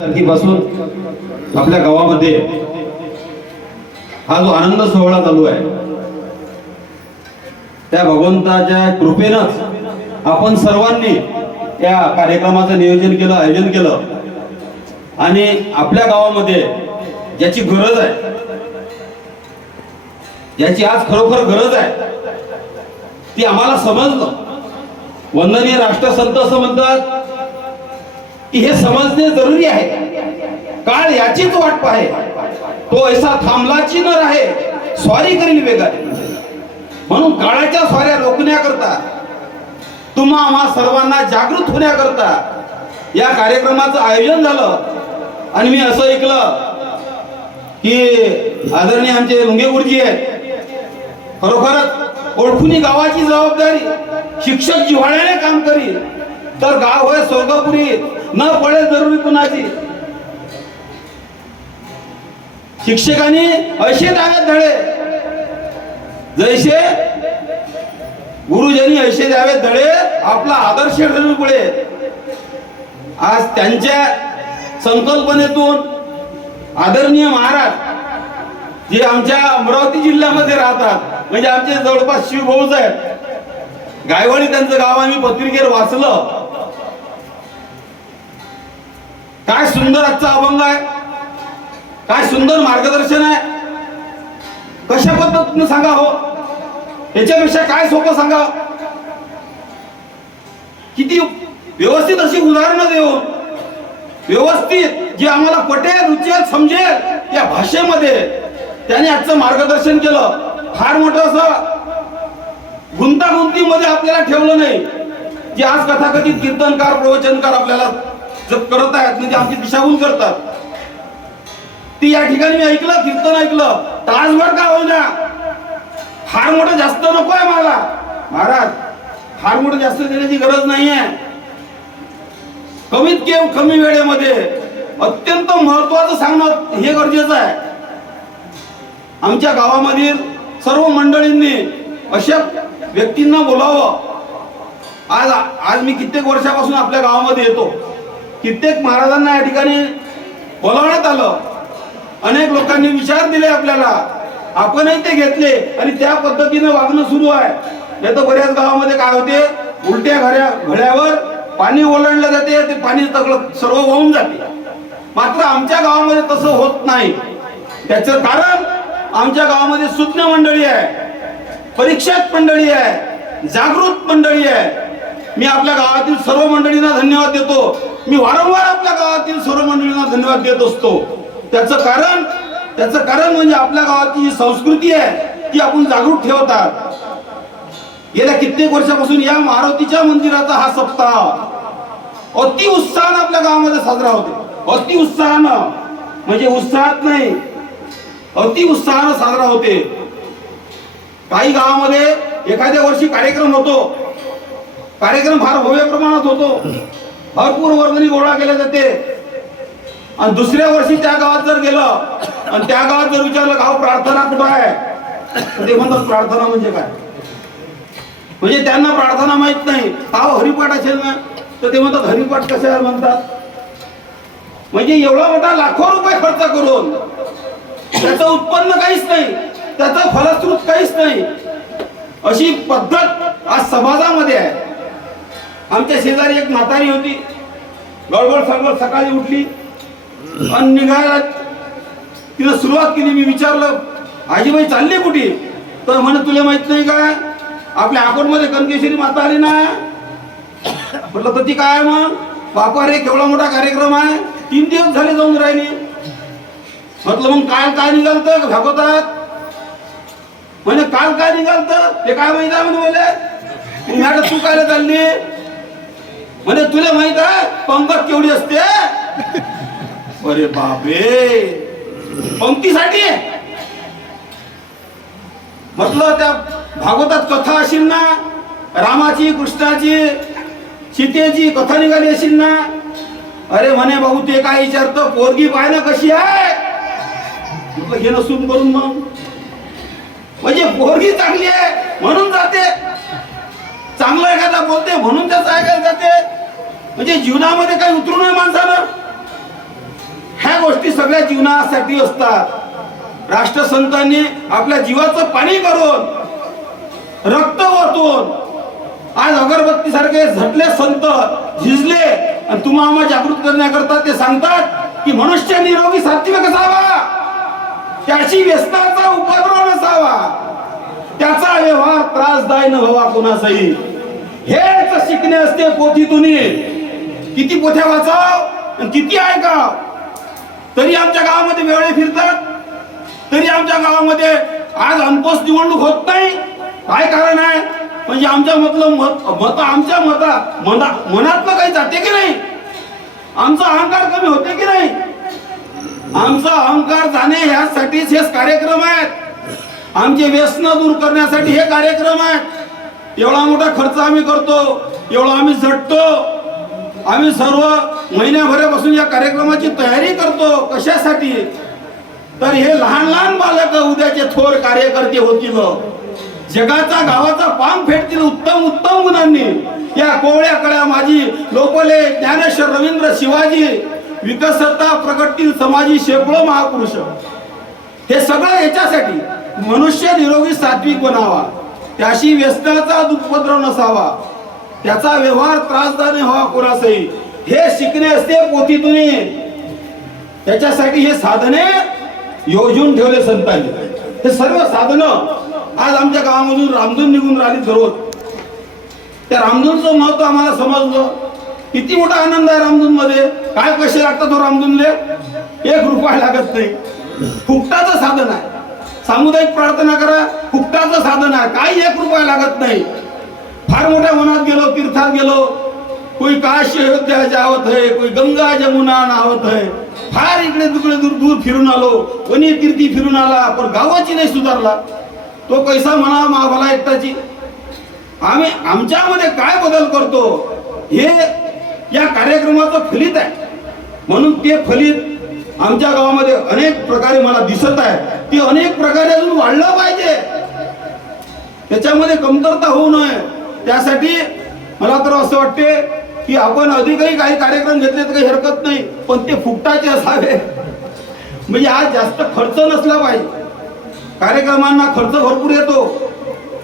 तारखेपासून आपल्या गावामध्ये हा जो आनंद सोहळा चालू आहे त्या भगवंताच्या कृपेनंच आपण सर्वांनी त्या कार्यक्रमाचं नियोजन केलं आयोजन केलं. आणि आपल्या गावामध्ये ज्याची गरज आहे ज्याची आज खरोखर गरज आहे ती आम्हाला समजलं. वंदनीय राष्ट्रसंत असं म्हणतात की हे समजणे जरुरी आहे. काळ याचीच वाट पाहे. तो ऐसा थांबलाची न राहे. स्वारी करील वेगाने म्हणून काळाच्या स्वाऱ्या रोखण्याकरता तुम्हा आम्हा सर्वांना जागृत होण्याकरता या कार्यक्रमाचं आयोजन झालं. आणि मी असं ऐकलं की आदरणीय आमचे लुंगे गुरुजी आहेत. खरोखरच ओळखुनी गावाची जबाबदारी शिक्षक जिव्हाळ्याने काम करील तर गाव होय स्वर्गपुरी. न पडे जरुरी कुणाची. शिक्षकांनी असे द्यावेत धडे. जैसे गुरुजनी असे द्यावेत धडे आपला आदर्श ठरवून पुढे. आज त्यांच्या संकल्पनेतून आदरणीय महाराज जे आमच्या अमरावती जिल्ह्यामध्ये राहतात म्हणजे आमचे जवळपास शिवभाऊच आहेत. गायवाडी त्यांचं गाव आम्ही पत्रिकेवर वाचलं. काय सुंदर आजचा अभंग आहे? काय सुंदर मार्गदर्शन आहे? कशा पद्धतीनं सांगा हो याच्यापेक्षा काय सोपं सांगा किती व्यवस्थित अशी उदाहरणं देऊन व्यवस्थित जे आम्हाला पटेल रुचेल समजेल या भाषेमध्ये त्याने आजचं मार्गदर्शन केलं. फार मोठं असं गुंतागुंतीमध्ये आपल्याला ठेवलं नाही. जे आज कथाकथित कीर्तनकार प्रवचनकार आपल्याला ज- करत आहेत म्हणजे आमची दिशाभूल करतात. ती या ठिकाणी मी ऐकलं कीर्तन ऐकलं. तासभर का होईना? फार मोठं जास्त नको आहे मला. महाराज फार मोठं जास्त देण्याची गरज नाही आहे. कमीत केव कमी वेळेमध्ये अत्यंत महत्वाचं सांगणं हे गरजेचं आहे. आमच्या गावामधील सर्व मंडळींनी अशा व्यक्तींना बोलावं. आज आज मी कित्येक वर्षापासून आपल्या गावामध्ये येतो. कित्येक महाराजांना या ठिकाणी बोलावण्यात आलं. अनेक लोकांनी विचार दिले आपल्याला. आपणही ते घेतले आणि त्या पद्धतीनं वागणं सुरू आहे. नाही तर बऱ्याच गावामध्ये काय होते? उलट्या घड्या घड्यावर पाणी ओलांडलं जाते ते पाणी सगळं सर्व वाहून जाते. मात्र आमच्या गावामध्ये तसं होत नाही. त्याचं कारण आमच्या गावामध्ये सुज्ञ मंडळी आहे परीक्षक मंडळी आहे जागृत मंडळी आहे. मी आपल्या गावातील सर्व मंडळींना धन्यवाद देतो. मी वारंवार आपल्या गावातील सर्व मंडळींना धन्यवाद देत असतो. त्याचं कारण त्याचं कारण म्हणजे आपल्या गावाची जी संस्कृती आहे ती आपण जागृत ठेवतात. गेल्या कित्येक वर्षापासून या मारुतीच्या मंदिराचा हा सप्ताह अति उत्साहानं आपल्या गावामध्ये साजरा होते. अति उत्साहानं. म्हणजे उत्साहात नाही अति उत्साहानं साजरा होते. काही गावामध्ये एखाद्या वर्षी कार्यक्रम होतो. कार्यक्रम फार भव्य प्रमाणात होतो. भरपूर वर्गणी गोळा केल्या जाते. आणि दुसऱ्या वर्षी त्या गावात जर गेलं आणि त्या गावात जर विचारलं गाव प्रार्थना कुठं आहे? ते म्हणतात प्रार्थना म्हणजे काय? म्हणजे त्यांना प्रार्थना माहीत नाही. हाव हरिपाठ असेल ना? तर ते म्हणतात हरिपाठ कशाला म्हणतात. म्हणजे एवढा मोठा लाखो रुपये खर्च करून त्याचं उत्पन्न काहीच नाही. त्याचं फलश्रुत काहीच नाही. अशी पद्धत आज समाजामध्ये आहे. आमच्या शेजारी एक म्हातारी होती. गडबड सडबड सकाळी उठली आणि निघायला तिनं सुरुवात केली. मी विचारलं आजीबाई चालली कुठे? तर म्हणे तुला माहीत नाही काय आपल्या अकोटमध्ये कनकेश्वरी माता आली ना? म्हटलं तर ती काय मग? बापा रे केवढा मोठा कार्यक्रम आहे. तीन दिवस झाले जाऊन राहिली. म्हटलं मग काल काय निघालत? भागवतात म्हणे काल काय निघालत? ते काय माहिती आहे म्हणे बोले मॅडम तू काय चालली? म्हणे तुला माहीत आहे पंगत केवढी असते? अरे बापरे. पंक्तीसाठी? म्हटलं त्या भागवतात कथा असेल ना रामाची कृष्णाची सीतेची कथा निघाली असेल ना? अरे म्हणे भाऊ ते काय विचारतं? पोरगी पाहिलं कशी आहे? म्हटलं घे नसून करून मग? म्हणजे पोरगी चांगली आहे म्हणून जाते. चांगलं एखादा बोलते म्हणून त्याचं ऐकायला जाते. म्हणजे जीवनामध्ये काही उतरू नये माणसानं गोष्टी सगळ्या जीवनासाठी असतात. राष्ट्रसंतांनी आपल्या जीवाचं पाणी करून रक्त ओतून आज अगरबत्ती सारखे झटले संत झिजले आणि तुम्हा आम्हा जागृत करण्याकरता ते सांगतात की मनुष्य निरोगी सात्विक असावा. त्याची व्यसनाचा उपद्रव नसावा. त्याचा व्यवहार त्रासदायी न व्हावा कोणाचाही. हेच शिकणे असते पोथीतून. किती पोथ्या वाचाव आणि किती ऐकाव? तरी आमच्या गावामध्ये वेळे फिरतात. तरी आमच्या गावामध्ये आज अनपोस निवडणूक होत नाही. काय कारण आहे? म्हणजे आमच्या मतलं मत मत आमच्या मता मना मनातलं काही जाते की नाही? आमचा अहंकार कमी होते की नाही? आमचा अहंकार जाणे ह्यासाठीच हे कार्यक्रम आहेत. आमचे व्यसन दूर करण्यासाठी हे कार्यक्रम आहेत. एवढा मोठा खर्च आम्ही करतो. एवढा आम्ही झटतो. आम्ही सर्व महिन्याभरापासून या कार्यक्रमाची तयारी करतो. कशासाठी? तर हे लहान लहान बालक उद्याचे थोर कार्यकर्ते होतील. जगाचा गावाचा पांग फेडतील उत्तम उत्तम गुणांनी. या कोवळ्या कळ्या माझी लोकले ज्ञानेश्वर रवींद्र शिवाजी विकसता प्रगटतील समाजी शेकडो महापुरुष. हे सगळं याच्यासाठी मनुष्य निरोगी सात्विक बनावा. त्याशी व्यसनाचा उपद्रव नसावा. त्याचा व्यवहार त्रासदाने व्हावा कोणासही. हे शिकणे असते पोथीतून त्याच्यासाठी हे साधने योजून ठेवले संतांनी हे सर्व साधन आज आमच्या गावामधून रामधून निघून राहिली दररोज त्या रामधूनचं महत्त्व आम्हाला समजलं. किती मोठा आनंद आहे रामधून मध्ये काय पैसे लागतात तो रामधूनले? एक रुपया लागत नाही. फुकटाचं साधन आहे. सामुदायिक प्रार्थना करा फुकटाचं साधन आहे. काही एक रुपया लागत नाही. फार मोठ्या वनात गेलो तीर्थात गेलो. कोई काशी अयोध्या जावत है कोई गंगा जमुना नावत है फार इकडे तिकडे दूर दूर फिरून आलो. कोणी कीर्ती फिरून आला पण गावाची नाही सुधारला. तो कैसा म्हणा महाभाला एकटाची. आम्ही आमच्यामध्ये काय बदल करतो? हे या कार्यक्रमाचं फलित आहे. म्हणून ते फलित आमच्या गावामध्ये अनेक प्रकारे मला दिसत आहे. ते अनेक प्रकारे अजून वाढलं पाहिजे. त्याच्यामध्ये कमतरता होऊ नये. त्यासाठी मला तर असं वाटते की आपण अधिकही काही कार्यक्रम घेतले तर काही हरकत नाही पण ते फुकटाचे असावे. म्हणजे आज जास्त खर्च नसला पाहिजे. कार्यक्रमांना खर्च भरपूर येतो.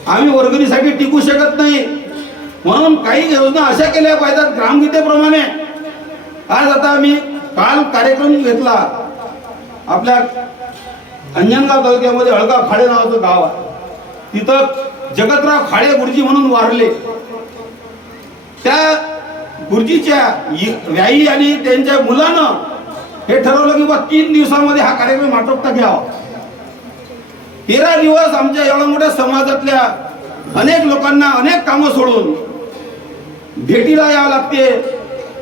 आम्ही वर्गणीसाठी टिकू शकत नाही. म्हणून काही योजना अशा केल्या पाहिजेत ग्रामगीतेप्रमाणे. आज आता आम्ही काल कार्यक्रम घेतला. आपल्या अंजनगाव तालुक्यामध्ये हळगा खाडे नावाचं गाव आहे. तिथं जगतराव खाळे गुरुजी म्हणून वारले. त्या गुरुजीच्या व्याई आणि त्यांच्या मुलानं हे ठरवलं की बा तीन दिवसामध्ये हा कार्यक्रम आटोपता घ्यावा. तेरा दिवस आमच्या एवढ्या मोठ्या समाजातल्या अनेक लोकांना अनेक कामं सोडून भेटीला यावं लागते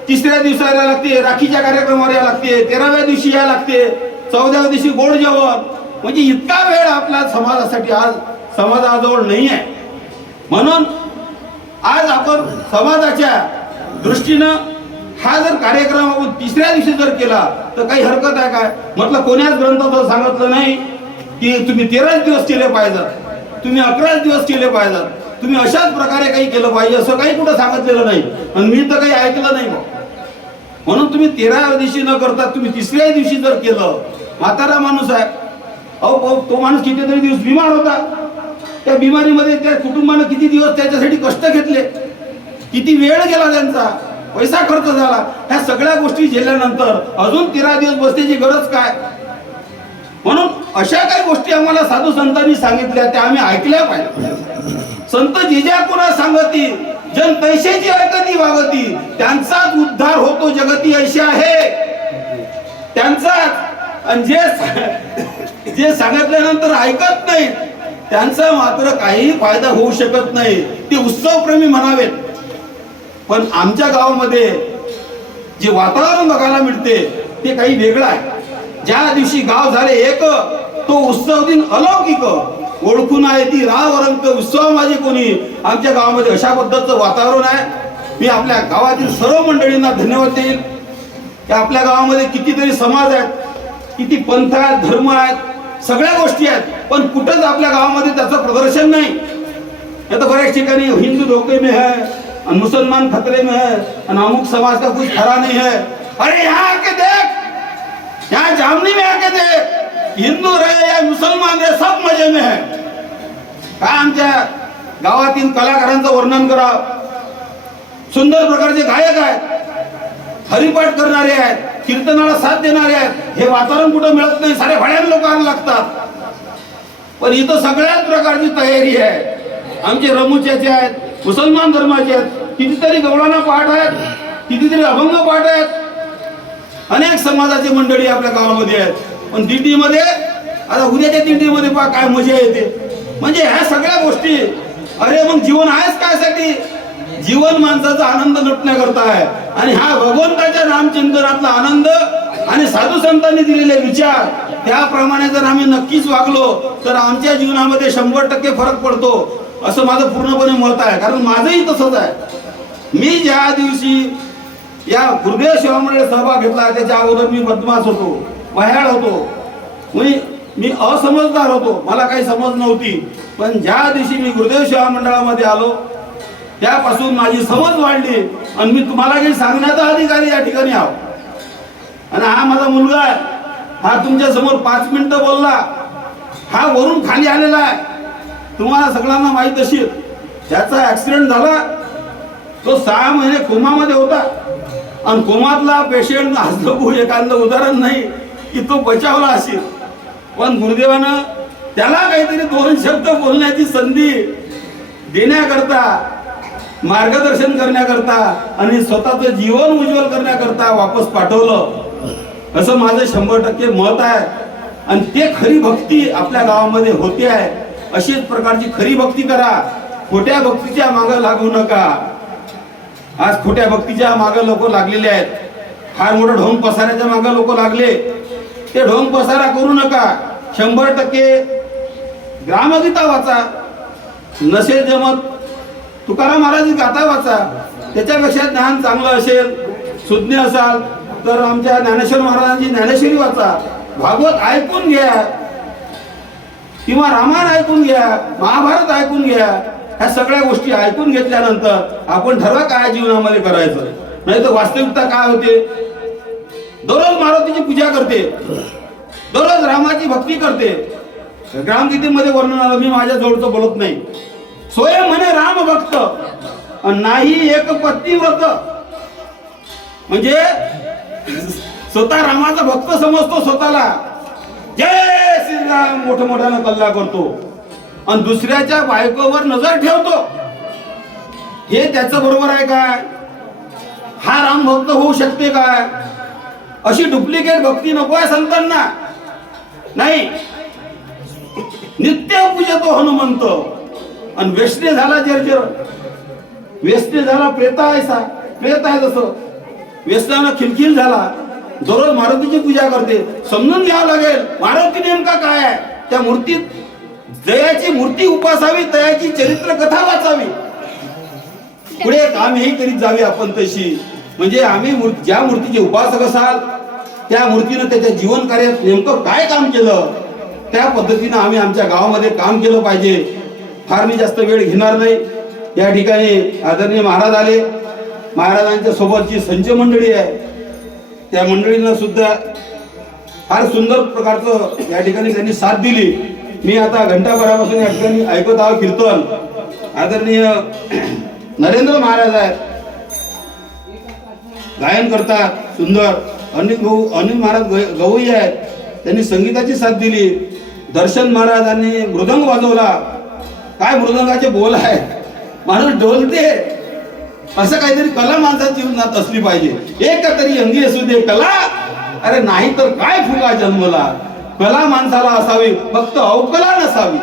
तिसऱ्या दिवसा यायला लागते राखीच्या कार्यक्रमावर यावं लागते तेराव्या दिवशी यायला लागते चौदाव्या दिवशी गोड जेवण. म्हणजे इतका वेळ आपल्या समाजासाठी आज समाजाजवळ नाही आहे. म्हणून आज आपण समाजाच्या दृष्टीनं हा जर कार्यक्रम आपण तिसऱ्या दिवशी जर केला तर काही हरकत आहे काय म्हटलं कोण्याच ग्रंथात सांगितलं नाही की तुम्ही तेराच दिवस केले पाहिजेत तुम्ही अकराच दिवस केले पाहिजेत तुम्ही अशाच प्रकारे काही केलं पाहिजे असं काही कुठं सांगितलेलं नाही. आणि मी तर काही ऐकलं नाही मग म्हणून तुम्ही तेराव्या दिवशी न करता तुम्ही तिसऱ्या दिवशी जर केलं म्हातारा माणूस आहे. अहो अहो, तो माणूस कितीतरी दिवस बिमार होता. त्या बिमारीमध्ये त्या कुटुंबानं किती दिवस त्याच्यासाठी कष्ट घेतले? किती वेळ गेला त्यांचा? पैसा खर्च झाला. ह्या सगळ्या गोष्टी झेलल्यानंतर अजून तेरा दिवस बसण्याची गरज काय? म्हणून अशा काही गोष्टी आम्हाला साधू संतांनी सांगितल्या त्या आम्ही ऐकल्या पाहिजे. संत जिजा कोणा सांगती जन पैशाची ऐकती वागती त्यांचाच उद्धार होतो जगती ऐशी आहे. त्यांचाच. आणि जे जे सांगितल्यानंतर ऐकत नाही त्यांचा मात्र काही फायदा होऊ शकत नाही. ते उत्सवप्रेमी म्हणावेत. पण आमच्या गावामध्ये जे वातावरण बघायला मिळते ते काही वेगळं आहे. ज्या दिवशी गाव झाले एक तो उत्सव दिन अलौकिक. ओळखून आहे ती राव रंग उत्सव माझे कोणी. आमच्या गावामध्ये अशा पद्धतीचं वातावरण आहे. मी आपल्या गावातील सर्व मंडळींना धन्यवाद देईल. की आपल्या गावामध्ये कितीतरी समाज आहेत किती पंथ आहेत धर्म आहेत सगळ्या गोष्टी आहेत. पण कुठंच आपल्या गावामध्ये त्याचं प्रदर्शन नाही. तर बऱ्याच ठिकाणी हिंदू धोके में है मुसलमान खतरे में है अमुक समाज का कुछ खरा नहीं है. अरे यहाँ आके देख! यहाँ जामनी में आके देख! हिंदू रहे या मुसलमान रहे सब मजे में है. काय आमच्या गावातील कलाकारांचं वर्णन करा सुंदर प्रकारचे गायक आहेत. हरिपाठ करणारे आहेत. कीर्तनाला साथ देणारे आहेत. हे वातावरण कुठं मिळत नाही सारे भाड्यान लोकांना लागतात. पण इथं सगळ्याच प्रकारची तयारी आहे. आमचे रमुच्याचे आहेत मुसलमान धर्माचे आहेत. कितीतरी गवळाना पाठ आहेत कितीतरी अभंग पाठ आहेत. अनेक समाजाची मंडळी आपल्या गावामध्ये आहेत. पण दिंडीमध्ये आता उद्याच्या दिंडीमध्ये पहा काय मजा येते. म्हणजे ह्या सगळ्या गोष्टी अरे मग जीवन आहेच कायसाठी? जीवन माणसाचा आनंद लुटण्याकरता आहे. आणि हा भगवंताच्या रामचिंतनातला आनंद आणि साधू संतांनी दिलेले विचार त्याप्रमाणे जर आम्ही नक्कीच वागलो तर आमच्या जीवनामध्ये शंभर टक्के फरक पडतो असं माझं पूर्णपणे मत आहे. कारण माझंही तसंच आहे. मी ज्या दिवशी या गुरुदेव शिवामध्ये सहभाग घेतला त्याच्या अगोदर मी बदमाश होतो वह्याळ होतो. मी मी असमजदार होतो. मला काही समज नव्हती. पण ज्या दिवशी मी गुरुदेव सेवा मंडळामध्ये आलो त्यापासून माझी समज वाढली आणि मी तुम्हाला काही सांगण्याचा अधिकारी या ठिकाणी आहो. आणि हा माझा मुलगा आहे. हा तुमच्यासमोर पाच मिनिटं बोलला. हा वरून खाली आलेला आहे. तुम्हाला सगळ्यांना माहीत असेल त्याचा ऍक्सिडेंट झाला. तो सहा महिने कोमामध्ये होता. आणि कोमातला पेशंट हसलो एखादं उदाहरण नाही की तो बचावला असेल. पण गुरुदेवानं त्याला काहीतरी दोन शब्द बोलण्याची संधी देण्याकरता मार्गदर्शन करण्याकरता आणि स्वतःचं जीवन उज्ज्वल करण्याकरता वापस पाठवलं. असं माझं शंभर टक्के मत आहे. आणि ते खरी भक्ती आपल्या गावामध्ये होते आहे. अशीच प्रकारची खरी भक्ती करा. खोट्या भक्तीच्या मागं लागू नका. आज खोट्या भक्तीच्या मागं लोक लागलेले आहेत. फार मोठं ढोंग पसाऱ्याच्या मागं लोक लागले. ते ढोंग पसारा करू नका. शंभर टक्के ग्रामगीता वाचा. नसेल जमत तुकाराम महाराज गाता वाचा. त्याच्यापेक्षा ज्ञान चांगलं असेल सुज्ञ असाल तर आमच्या ज्ञानेश्वर महाराजांची ज्ञानेश्वरी वाचा. भागवत ऐकून घ्या. किंवा रामायण ऐकून घ्या महाभारत ऐकून घ्या. ह्या सगळ्या गोष्टी ऐकून घेतल्यानंतर आपण ठरवा काय जीवनामध्ये करायचं. नाही तर वास्तविकता काय होते? दररोज मारुतीची पूजा करते. दररोज रामाची भक्ती करते. ग्रामगीतेमध्ये वर्णन आलं मी माझ्या जोडचं बोलत नाही. सोय म्हणे राम भक्त. नाही एक पत्नी व्रत. म्हणजे स्वतः रामाचा भक्त समजतो स्वतःला. जय श्रीराम मोठ मोठ्यानं कल्ला करतो. आणि दुसऱ्याच्या बायकोवर नजर ठेवतो. हे त्याच बरोबर आहे काय? हा राम भक्त होऊ शकते काय? अशी डुप्लिकेट भक्ती नको आहे संतांना. नाही. नित्य पूजतो हनुमंत. आणि व्यसने झाला जर्जर. व्यसने झाला प्रेता आहे सा प्रेत आहे तसं व्यसनानं खिलखिल झाला. दररोज मारुतीची पूजा करते. समजून घ्यावं लागेल मारुती नेमका काय आहे? त्या मूर्तीत दयाची मूर्ती उपासावी दयाची चरित्र कथा वाचावी. पुढे काम हे करीत जावे आपण तशी. म्हणजे आम्ही ज्या मूर्तीचे उपासक असाल त्या मूर्तीनं त्याच्या जीवन कार्यात नेमकं काय काम केलं? त्या पद्धतीनं आम्ही आमच्या गावामध्ये काम केलं पाहिजे. फार मी जास्त वेळ घेणार नाही. या ठिकाणी आदरणीय महाराज आले. महाराजांच्या सोबतची संच मंडळी आहे. त्या मंडळींना सुद्धा फार सुंदर प्रकारचं या ठिकाणी त्यांनी साथ दिली. मी आता घंटाभरापासून या ठिकाणी ऐकत आहो कीर्तन. आदरणीय नरेंद्र महाराज आहेत. गायन करतात सुंदर. अनिल भाऊ अनिल महाराज ग- गवई आहेत. त्यांनी संगीताची साथ दिली. दर्शन महाराजांनी मृदंग वाजवला. काय मृदंगाचे बोल आहे माणूस ढोलते. असं काहीतरी कला माणसाच्या जीवनात असली पाहिजे. एक तरी अंगी असू दे कला. अरे नाही तर काय फुगा जन्मला? कला माणसाला असावी फक्त अवकला नसावी.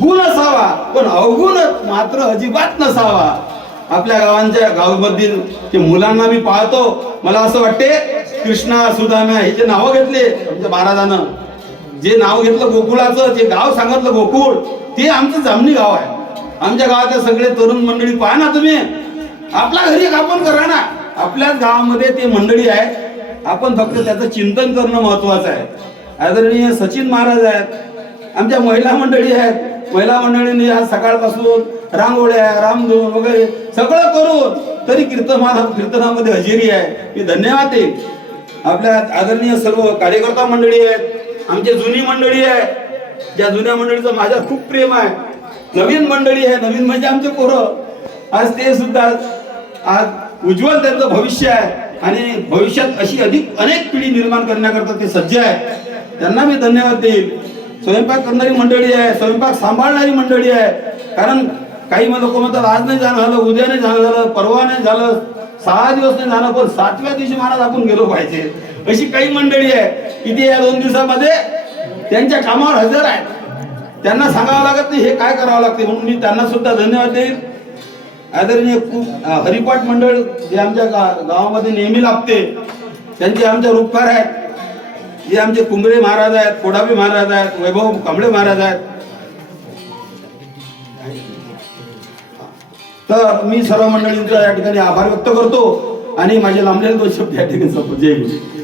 गुण असावा पण अवगुण मात्र अजिबात नसावा. आपल्या गावांच्या गावामधील ते मुलांना मी पाहतो मला असं वाटते कृष्णा सुदाम्या हे जे नावं घेतले आमच्या महाराजानं. जे नाव घेतलं गोकुळाचं जे गाव सांगितलं गोकुळ ते आमचं जामणी गाव आहे. आमच्या गावातले सगळे तरुण मंडळी पहा ना तुम्ही. आपल्या घरी आपण करा ना. आपल्याच गावामध्ये ते मंडळी आहे आपण फक्त त्याचं चिंतन करणं महत्वाचं आहे. आदरणीय सचिन महाराज आहेत. आमच्या महिला मंडळी आहेत. महिला मंडळींनी आज सकाळपासून रांगोळ्या रामधून वगैरे सगळं करून तरी कीर्तन कीर्तनामध्ये हजेरी आहे. मी धन्यवाद देईन. आपल्या आदरणीय सर्व कार्यकर्ता मंडळी आहेत. आमची जुनी मंडळी आहे ज्या जुन्या मंडळीचं माझ्या खूप प्रेम आहे. नवीन मंडळी आहे नवीन म्हणजे आमचे पोरं. आज ते सुद्धा आज उज्ज्वल त्यांचं भविष्य आहे. आणि भविष्यात अशी अधिक अनेक पिढी निर्माण करण्याकरता ते सज्ज आहे. त्यांना मी धन्यवाद देईल स्वयंपाक करणारी मंडळी आहे स्वयंपाक सांभाळणारी मंडळी आहे. कारण काही लोक म्हणतात आज नाही जाणं झालं उद्या नाही जाणं झालं परवा नाही झालं सहा दिवस नाही झालं पण सातव्या दिवशी महाराज आपण गेलो पाहिजे. अशी काही मंडळी आहे. की ते या दोन दिवसामध्ये त्यांच्या कामावर हजर आहेत. त्यांना सांगावं लागत नाही हे काय करावं लागते म्हणून मी त्यांना सुद्धा धन्यवाद देईल आदरणीय कु- हरिपाठ मंडळ जे आमच्या गा- गावामध्ये नेहमी लागते त्यांचे आमच्या रूपकार आहेत. जे आमचे कुंबळे महाराज आहेत कोडावी महाराज आहेत वैभव कांबळे महाराज आहेत. तर मी सर्व मंडळींचा या ठिकाणी आभार व्यक्त करतो आणि माझे लांबलेले दोन शब्द या ठिकाणी संपवतो. जय गुरु